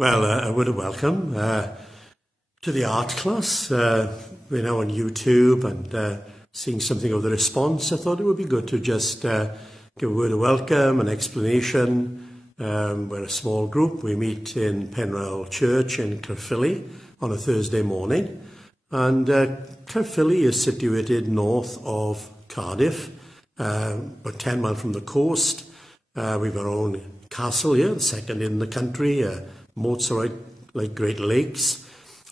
Well, a word of welcome to the art class. We're now on YouTube and seeing something of the response. I thought it would be good to just give a word of welcome, an explanation. We're a small group. We meet in Penyrheol Church in Caerphilly on a Thursday morning. And Caerphilly is situated north of Cardiff, about 10 miles from the coast. We've our own castle here, the second in the country. Moats are like Great Lakes.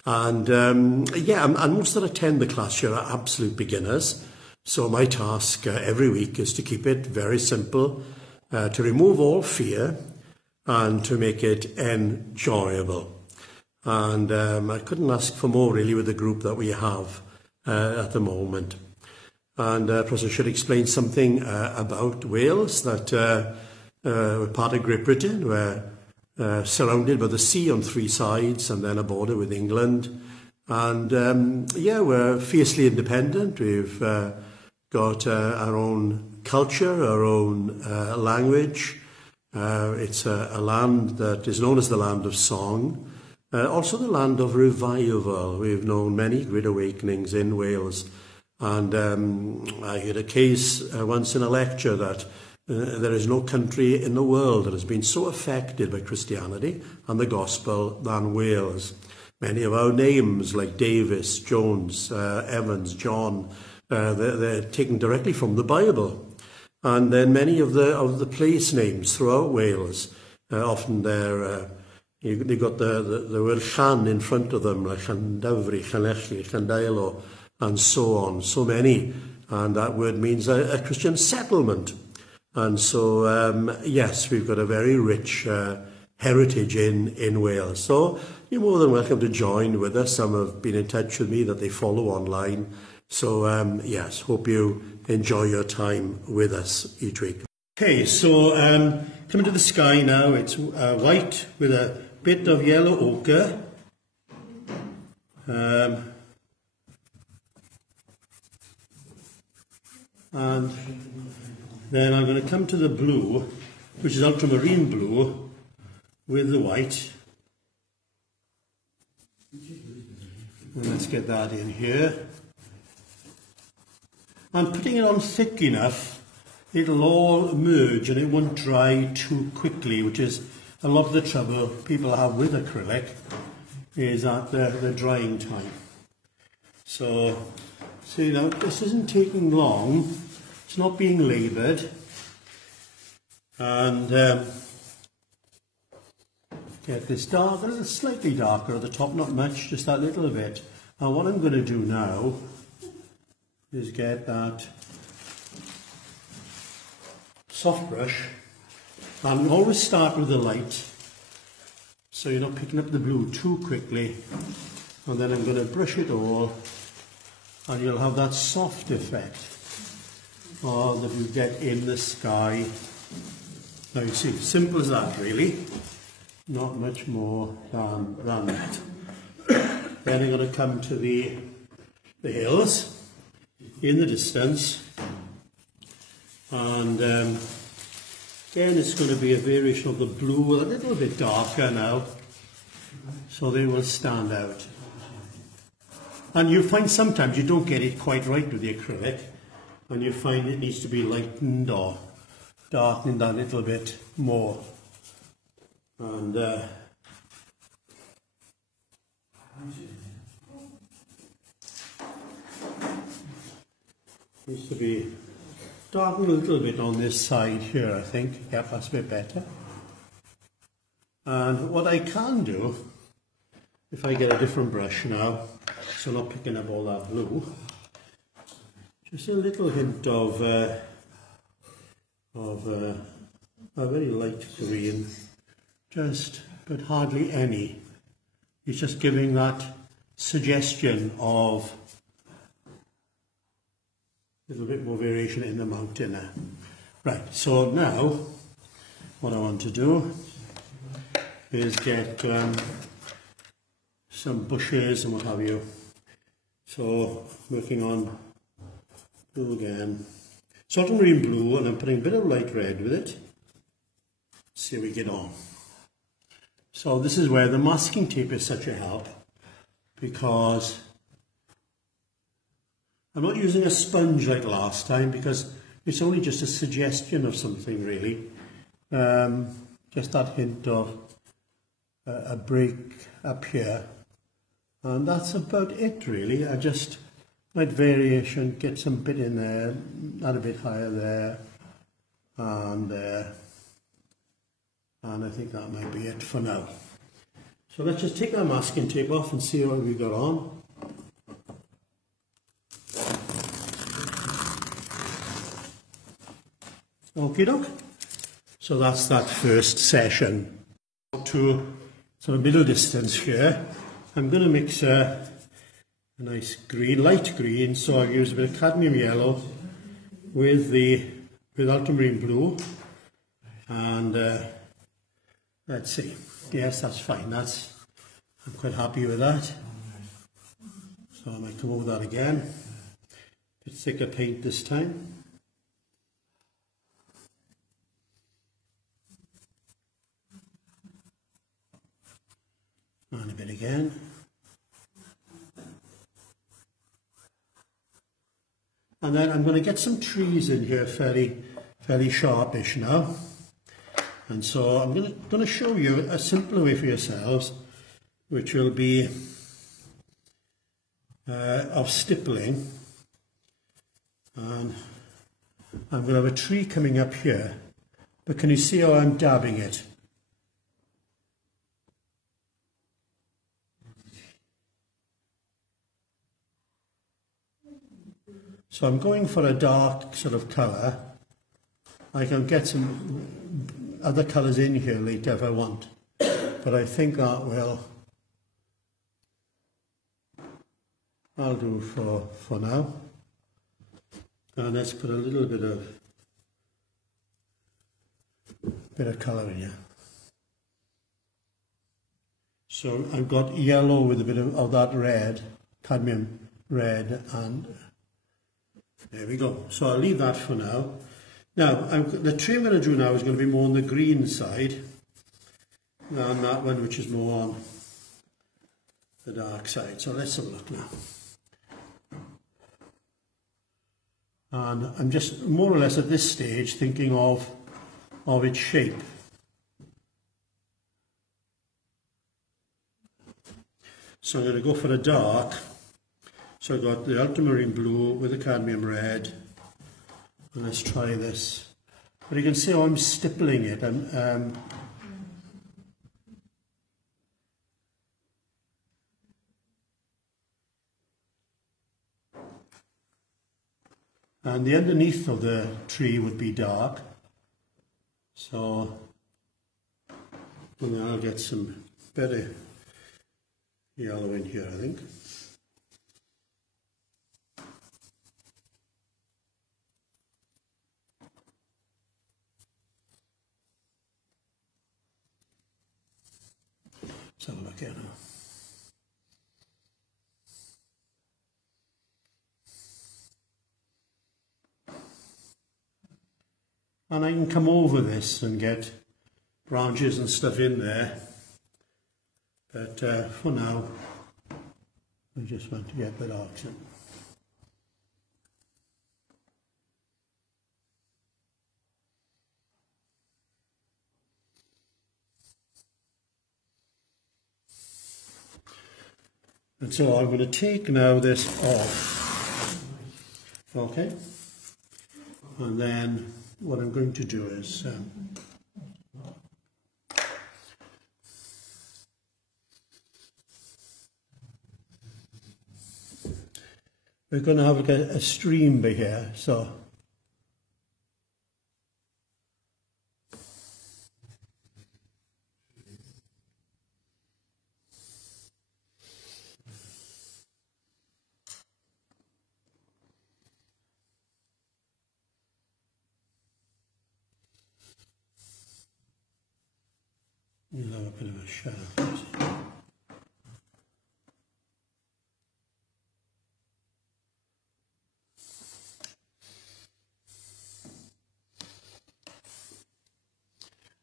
And and most that attend the class here are absolute beginners. So my task every week is to keep it very simple, to remove all fear and to make it enjoyable. And I couldn't ask for more really with the group that we have at the moment. And perhaps I should explain something about Wales, that we're part of Great Britain. We're surrounded by the sea on three sides and then a border with England. And we're fiercely independent. We've got our own culture, our own language. It's a land that is known as the land of song, also the land of revival. We've known many great awakenings in Wales. And I heard a case once in a lecture that there is no country in the world that has been so affected by Christianity and the gospel than Wales. Many of our names, like Davis, Jones, Evans, John, they're taken directly from the Bible. And then many of the place names throughout Wales, often they've got the word Llan in front of them, like Llandafri, Llanelli, Llandailo, and so on, so many. And that word means a Christian settlement. And so, yes, we've got a very rich heritage in Wales. So you're more than welcome to join with us. Some have been in touch with me that they follow online. So, yes, hope you enjoy your time with us each week. Okay, so coming to the sky now, it's white with a bit of yellow ochre. And then I'm going to come to the blue, which is ultramarine blue, with the white. And let's get that in here. I'm putting it on thick enough, it'll all merge and it won't dry too quickly, which is a lot of the trouble people have with acrylic, is at the drying time. So, see now, this isn't taking long. It's not being laboured, and get this darker, slightly darker at the top, not much, just that little bit. And what I'm going to do now is get that soft brush, and always start with the light, so you're not picking up the blue too quickly. And then I'm going to brush it all, and you'll have that soft effect that you get in the sky. Now you see, simple as that really, not much more than that. Then I'm going to come to the hills in the distance, and again it's going to be a variation of the blue, a little bit darker now, so they will stand out. And you find sometimes you don't get it quite right with the acrylic, and you find it needs to be lightened or darkened a little bit more. And needs to be darkened a little bit on this side here, I think. Yep, that's a bit better. And what I can do, if I get a different brush now, so not picking up all that blue, just a little hint of a very light green, but hardly any. It's just giving that suggestion of a little bit more variation in the mountain there. Right, so now what I want to do is get some bushes and what have you. So working on blue again. So ultramarine blue, and I'm putting a bit of light red with it. See how we get on. So this is where the masking tape is such a help, because I'm not using a sponge like last time, because it's only just a suggestion of something really. Just that hint of a break up here, and that's about it really. I just might variation, get some bit in there, add a bit higher there, and I think that might be it for now. So let's just take our masking tape off and see what we got on. Okie doke. So that's that first session. To sort of middle distance here, I'm going to mix a nice green, light green, so I've used a bit of cadmium yellow with ultramarine blue, and let's see. Yes, that's fine. I'm quite happy with that. So I might come over that again. A bit thicker paint this time. And a bit again. And then I'm going to get some trees in here fairly sharpish now. And so I'm going to show you a simpler way for yourselves, which will be of stippling. And I'm going to have a tree coming up here, but can you see how I'm dabbing it? So I'm going for a dark sort of colour. I can get some other colours in here later if I want, but I think that I'll do for now. And let's put a little bit of colour in here. So I've got yellow with a bit of that red, cadmium red, and there we go. So I'll leave that for now. Now, the tree I'm going to do now is going to be more on the green side than that one, which is more on the dark side. So let's have a look now. And I'm just more or less at this stage thinking of its shape. So I'm going to go for a dark. So I've got the ultramarine blue with the cadmium red, and let's try this. But you can see how I'm stippling it. And the underneath of the tree would be dark. So and then I'll get some better yellow in here, I think. Let's have a look here now. And I can come over this and get branches and stuff in there. But for now, I just want to get the darks in. And so I'm going to take now this off, okay, and then what I'm going to do is we're going to have like a stream by here, so you'll have a bit of a shadow.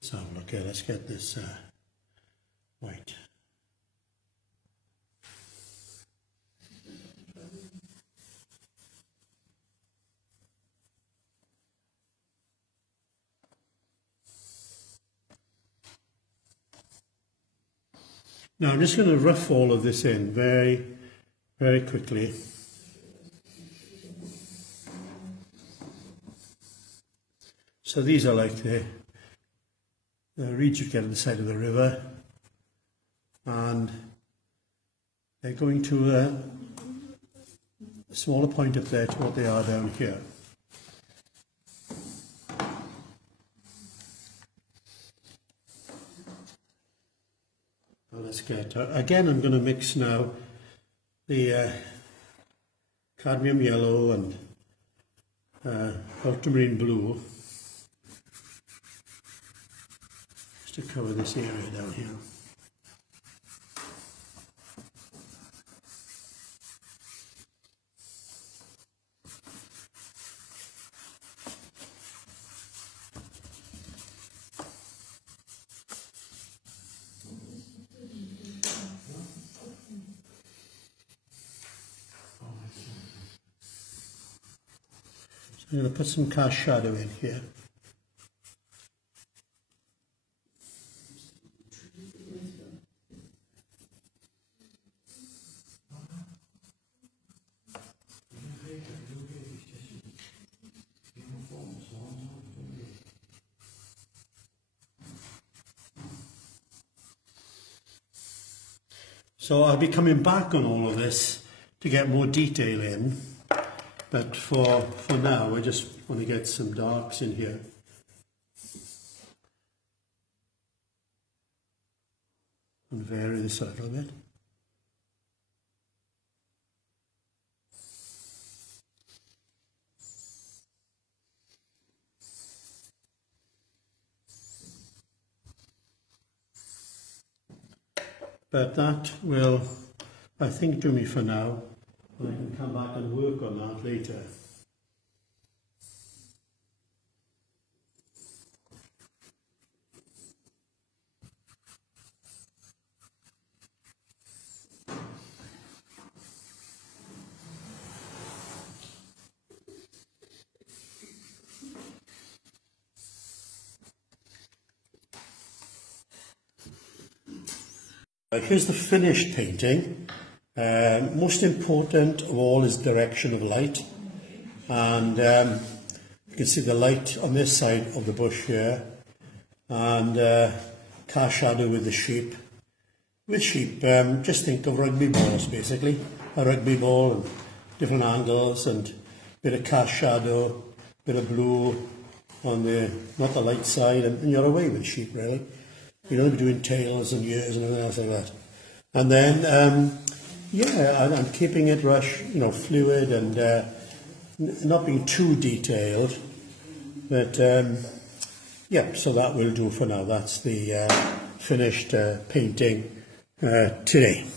Let's have a look here. Let's get this white. Now I'm just going to rough all of this in very, very quickly. So these are like the reeds you get on the side of the river, and they're going to a smaller point up there to what they are down here. Let's get, again I'm going to mix now the cadmium yellow and ultramarine blue just to cover this area down here. I'm going to put some cast shadow in here. So I'll be coming back on all of this to get more detail in. But for now, I just want to get some darks in here. And vary this a little bit. But that will, I think, do me for now. And I can come back and work on that later. Here's the finished painting. Most important of all is direction of light, and you can see the light on this side of the bush here, and cast shadow with the sheep. With sheep, just think of rugby balls basically, a rugby ball and different angles, and bit of cast shadow, bit of blue on the, not the light side, and you're away with sheep really. You don't be doing tails and ears and everything else like that. And then, yeah, I'm keeping it fluid and not being too detailed. But yeah, so that will do for now. That's the finished painting today.